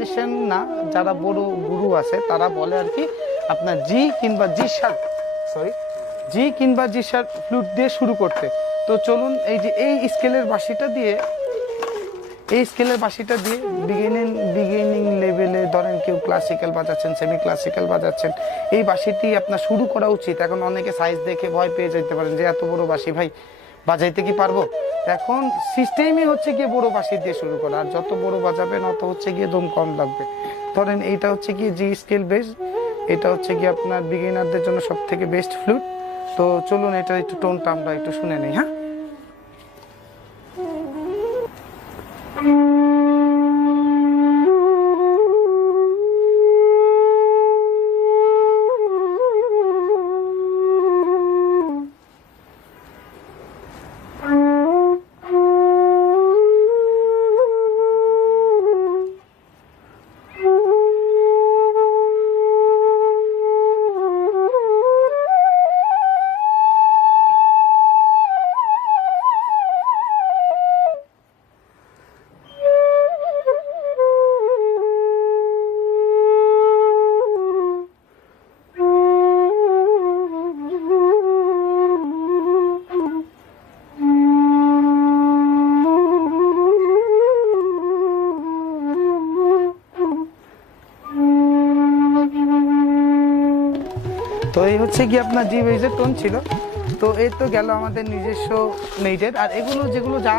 Suggestion না, যারা বড় গুরু আছে তারা বলে আর কি আপনার জি কিংবা জি শার্প, সরি জি কিংবা জি শার্প ফ্লুট দিয়ে শুরু করতে। তো চলুন এই যে এই স্কেলের বাঁশিটা দিয়ে বিগিনিং লেভেলে ধরেন কেউ ক্লাসিক্যাল বাজাচ্ছেন, সেমি ক্লাসিক্যাল বাজাচ্ছেন, এই বাঁশিটি আপনার শুরু করা উচিত। এখন অনেকে সাইজ দেখে ভয় পেয়ে যেতে পারেন যে এত বড় বাঁশি ভাই বাজাইতে কি পারবো। এখন সিস্টেমই হচ্ছে গিয়ে বড় বাঁশি দিয়ে শুরু করা, আর যত বড় বাজাবেন অত হচ্ছে গিয়ে দম কম লাগবে। ধরেন এইটা হচ্ছে গিয়ে জি স্কেল বেস, এটা হচ্ছে গিয়ে আপনার বিগিনারদের জন্য সব থেকে বেস্ট ফ্লুট। তো চলুন এটা একটু টোনটা আমরা একটু শুনে নিই। হ্যাঁ, তো এই হচ্ছে কি আপনার জি বেজের টোন ছিল। তো এই তো গেল আমাদের নিজস্ব মেইডের। আর এগুলো যেগুলো যা